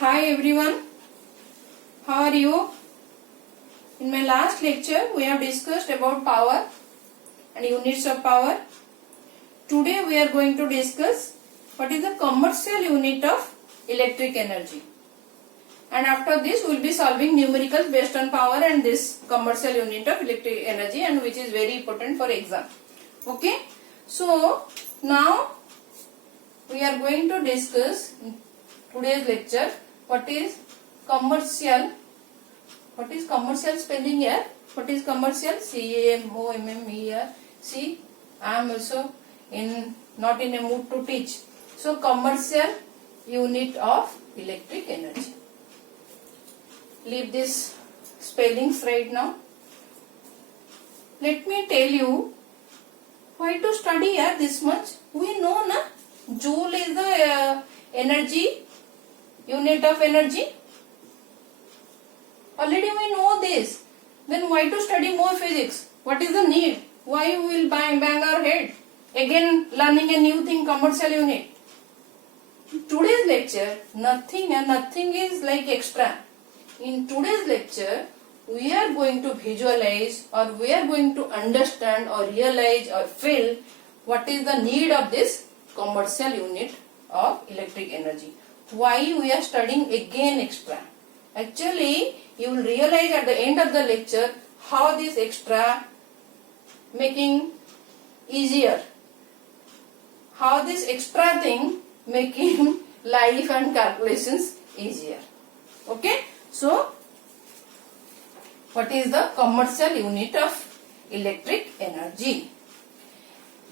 Hi everyone, how are you? In my last lecture we have discussed about power and units of power. Today we are going to discuss what is the commercial unit of electric energy. And after this we will be solving numericals based on power and this commercial unit of electric energy, and which is very important for exam. Okay, so now we are going to discuss in today's lecture what is commercial spelling here. What is commercial? CAMOMMER. See, I am also not in a mood to teach. So commercial unit of electric energy. Leave this spellings right now. Let me tell you why to study here this much. We know na, joule is the energy unit of energy. Already we know this. Then why to study more physics? What is the need? Why we will bang our head? Again learning a new thing, commercial unit. Today's lecture, nothing is like extra. In today's lecture, we are going to visualize, or we are going to understand or realize or feel what is the need of this commercial unit of electric energy. Why we are studying again extra? Actually, you will realize at the end of the lecture how this extra making easier. How this extra thing making life and calculations easier. Okay? So, what is the commercial unit of electric energy?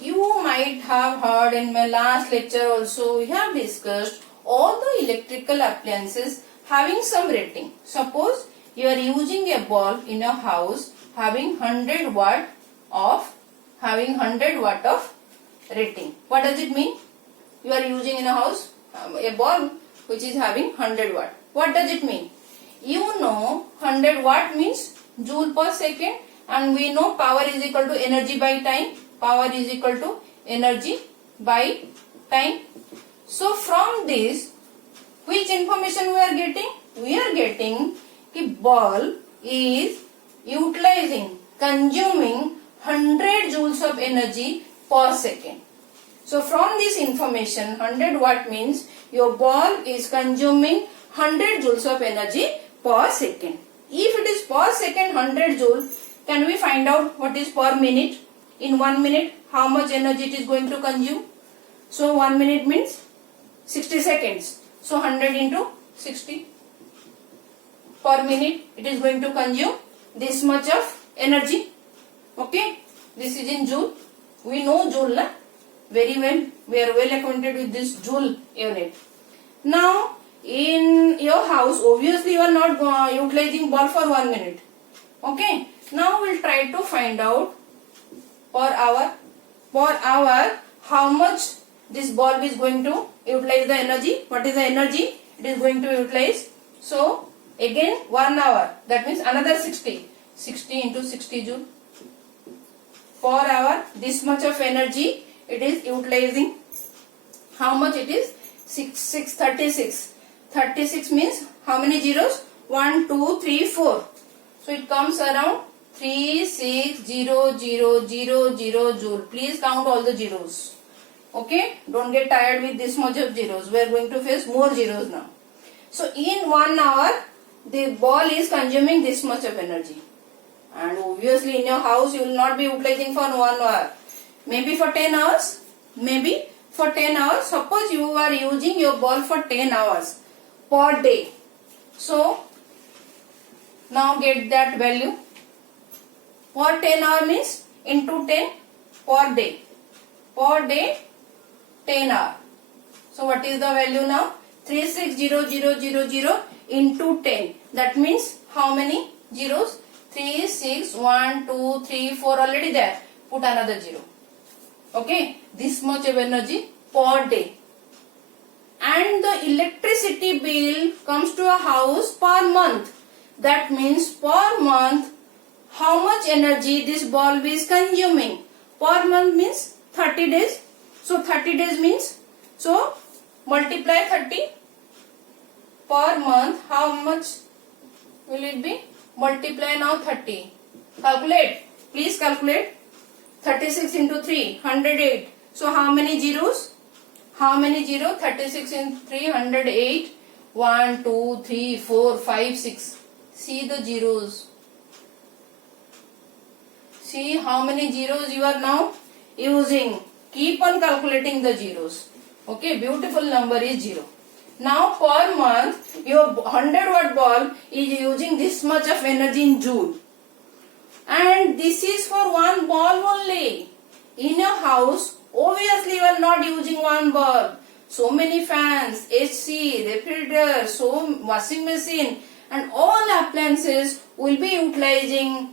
You might have heard in my last lecture also, we have discussed all the electrical appliances having some rating. Suppose you are using a bulb in a house having 100 watt of rating. What does it mean? You are using in a house a bulb which is having 100 watt. What does it mean? You know 100 watt means joule per second, and we know power is equal to energy by time. Power is equal to energy by time. So from this, which information we are getting? We are getting that bulb is consuming 100 joules of energy per second. So from this information, 100 watt means your bulb is consuming 100 joules of energy per second. If it is per second 100 joule, can we find out what is per minute? In 1 minute, how much energy it is going to consume? So 1 minute means 60 seconds. So 100 into 60. Per minute, it is going to consume this much of energy. Okay? This is in joule. We know joule, na? Very well. We are well acquainted with this joule unit. Now, in your house, obviously you are not utilizing bulb for 1 minute. Okay? Now we will try to find out per hour how much this bulb is going to utilize the energy. What is the energy it is going to utilize? So again 1 hour, that means another 60 into 60 joule per hour. This much of energy it is utilizing. How much it is? 36. 36 means how many zeros? 1, 2, 3, 4. So it comes around 360000 joule. Please count all the zeros. Okay? Don't get tired with this much of zeros. We are going to face more zeros now. So in 1 hour, the bulb is consuming this much of energy. And obviously in your house, you will not be utilizing for 1 hour. Maybe for 10 hours. Maybe for 10 hours. Suppose you are using your bulb for 10 hours per day. So now get that value. Per 10 hour means into 10 per day. Per day 10 hour. So what is the value now? 360000 into 10. That means how many zeros? 3, 6, 1, 2, 3, 4 already there. Put another 0. Okay. This much of energy per day. And the electricity bill comes to a house per month. That means per month how much energy this bulb is consuming. Per month means 30 days. So 30 days means, so multiply 30 per month, how much will it be? Multiply now 30. Calculate. Please calculate. 36 into 3, 108. So how many zeros? How many zeros? 36 into 3, 108. 1, 2, 3, 4, 5, 6. See the zeros. See how many zeros you are now using. Keep on calculating the zeros. Okay, beautiful number is 0. Now per month your 100 watt bulb is using this much of energy in joule. And this is for one bulb only. In your house, obviously you are not using one bulb. So many fans, AC, refrigerator, so washing machine and all appliances will be utilizing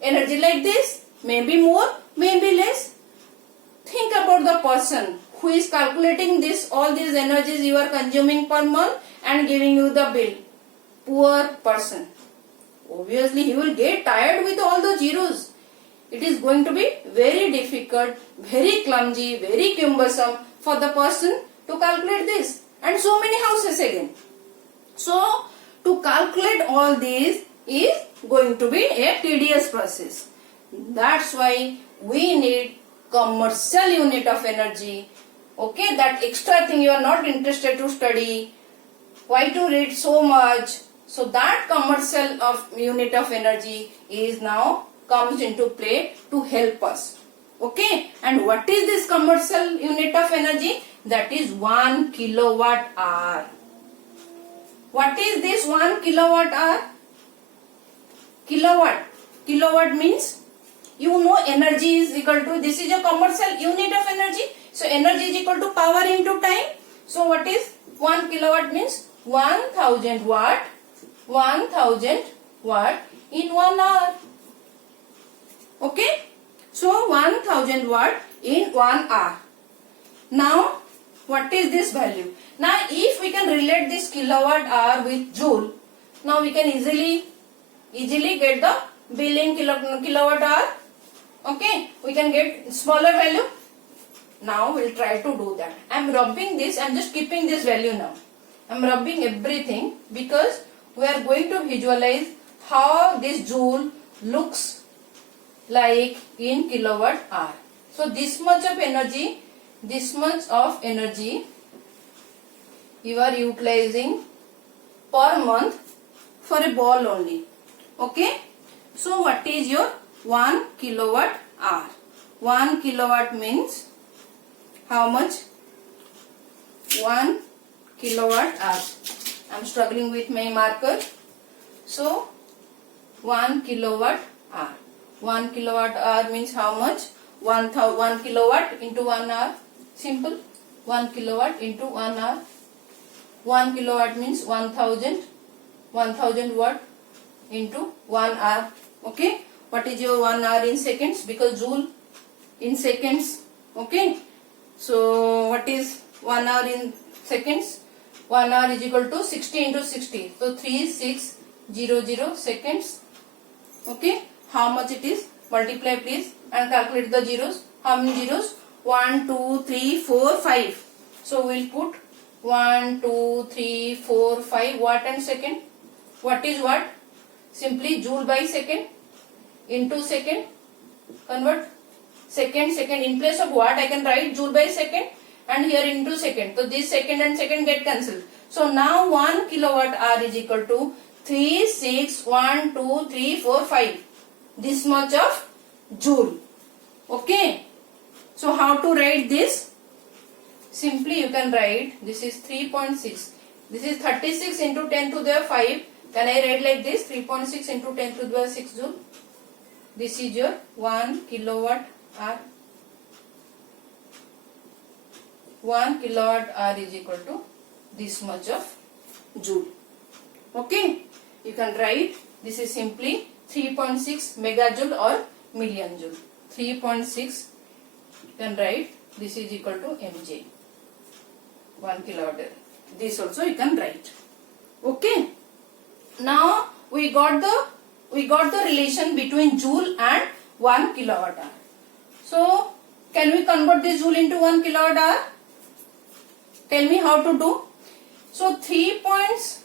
energy like this. Maybe more, maybe less. Think about the person who is calculating this, all these energies you are consuming per month and giving you the bill. Poor person. Obviously he will get tired with all the zeros. It is going to be very difficult, very clumsy, very cumbersome for the person to calculate this. And so many houses again. So to calculate all these is going to be a tedious process. That's why we need commercial unit of energy. Okay, that extra thing you are not interested to study. Why to read so much? So that commercial of unit of energy is now comes into play to help us. Okay, and what is this commercial unit of energy? That is 1 kilowatt hour. What is this 1 kilowatt hour? Kilowatt. Kilowatt means, you know, energy is equal to, this is your commercial unit of energy. So energy is equal to power into time. So what is 1 kilowatt means 1000 watt. 1000 watt in 1 hour. Okay. So 1000 watt in 1 hour. Now what is this value? Now if we can relate this kilowatt hour with joule, now we can easily get the bill in kilowatt hour. Okay, we can get smaller value. Now we'll try to do that. I am rubbing this, I am just keeping this value now. I am rubbing everything because we are going to visualize how this joule looks like in kilowatt hour. So this much of energy you are utilizing per month for a ball only. Okay. So what is your 1 kilowatt hour? 1 kilowatt means how much? 1 kilowatt hour. I am struggling with my marker. So 1 kilowatt hour. 1 kilowatt hour means how much? 1 kilowatt into 1 hour. Simple. 1 kilowatt into 1 hour. 1 kilowatt means 1000 watt into 1 hour. Okay. What is your 1 hour in seconds? Because joule in seconds. Okay. So what is 1 hour in seconds? 1 hour is equal to 60 into 60. So 3600 seconds. Okay. How much it is? Multiply please and calculate the zeros. How many zeros? 1, 2, 3, 4, 5. So we'll put 1, 2, 3, 4, 5 watt and second. What is watt? Simply joule by second into second. Convert second. In place of watt I can write joule by second and here into second. So this second and second get cancelled. So now 1 kilowatt hour is equal to 3, 6, 1, 2, 3, 4, 5. This much of joule. Okay. So how to write this? Simply you can write, this is 3.6. This is 36 into 10 to the 5. Can I write like this? 3.6 into 10 to the 6 joule. This is your 1 kilowatt hour. 1 kilowatt hour is equal to this much of joule. Okay. You can write, this is simply 3.6 megajoule or million joule. 3.6 you can write, this is equal to mj. 1 kilowatt hour. This also you can write. Okay. Now we got the relation between joule and 1 kilowatt hour. So can we convert this joule into 1 kilowatt hour? Tell me how to do. So 3 points.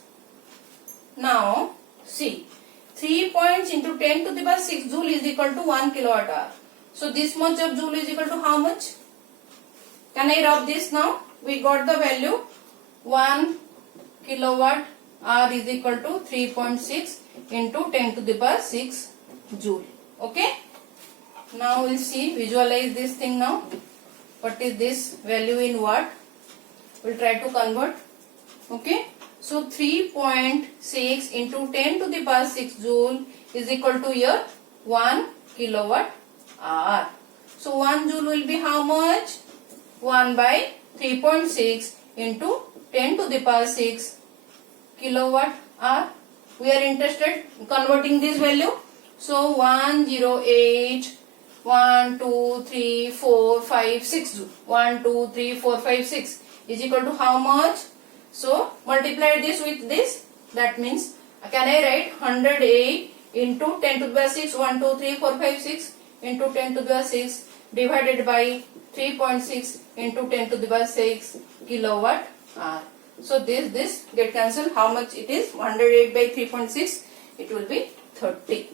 Now see, 3 points into 10 to the power 6 joule is equal to 1 kilowatt hour. So this much of joule is equal to how much? Can I rub this now? We got the value 1 kilowatt hour is equal to 3.6 into 10 to the power 6 joule. Okay. Now we'll see, visualize this thing now. What is this value in watt? We'll try to convert. Okay. So 3.6 into 10 to the power 6 joule is equal to here 1 kilowatt hour. So 1 joule will be how much? 1 by 3.6 into 10 to the power 6 kilowatt hour. We are interested in converting this value. So 108, 1, 2, 3, 4, 5, 6 joule. 1, 2, 3, 4, 5, 6 is equal to how much? So multiply this with this. That means, can I write 108 into 10 to the power 6, 1, 2, 3, 4, 5, 6 into 10 to the power 6 divided by 3.6 into 10 to the power 6 kilowatt hour. So this get cancelled. How much it is? 108 by 3.6. It will be 30.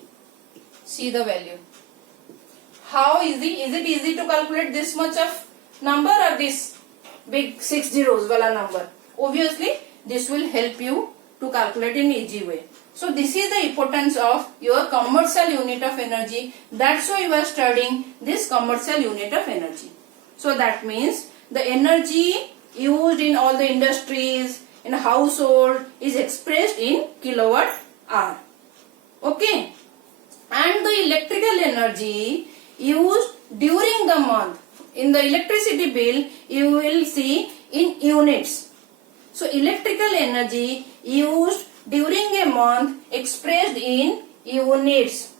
See the value. How easy? Is it easy to calculate this much of number or this big 6 zeros wala number? Obviously, this will help you to calculate in easy way. So this is the importance of your commercial unit of energy. That's why you are studying this commercial unit of energy. So that means the energy used in all the industries, in a household is expressed in kilowatt hour. Okay. And the electrical energy used during the month, in the electricity bill, you will see in units. So electrical energy used during a month expressed in units.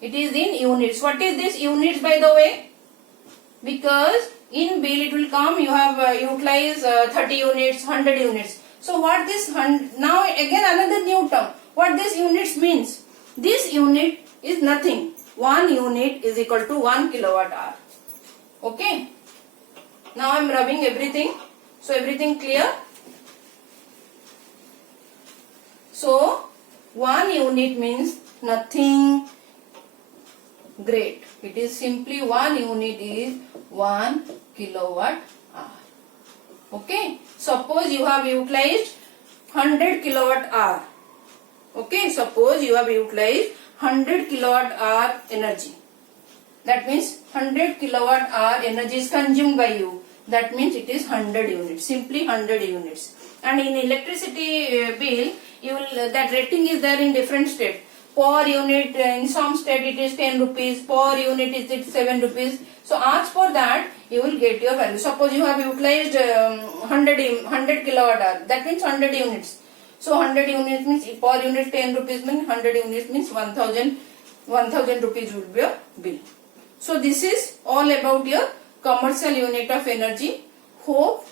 It is in units. What is this units, by the way? Because in bill it will come, you have utilized 30 units, 100 units. So what this, now again another new term. What this units means? This unit is nothing. 1 unit is equal to 1 kilowatt hour. Okay. Now I am rubbing everything. So everything clear? So 1 unit means nothing great. It is simply 1 unit is 1 kilowatt hour. Okay. Suppose you have utilized 100 kilowatt hour. Okay. Suppose you have utilized 100 kilowatt hour energy. That means 100 kilowatt hour energy is consumed by you. That means it is 100 units. Simply 100 units. And in electricity bill, you will, that rating is there in different states. Per unit, in some state it is 10 rupees. Per unit is 7 rupees. So ask for that, you will get your value. Suppose you have utilized 100 kilowatt hour. That means 100 units. So 100 units means per unit 10 rupees means 100 units means 1000 rupees will be your bill. So this is all about your commercial unit of energy. Hope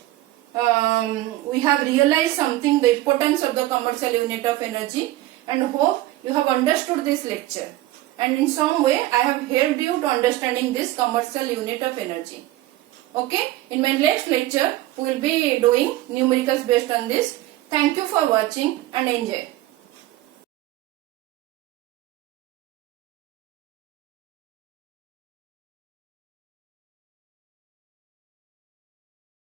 we have realized something, the importance of the commercial unit of energy, and hope you have understood this lecture. And in some way I have helped you to understanding this commercial unit of energy. Okay, in my next lecture we will be doing numericals based on this. Thank you for watching and enjoy.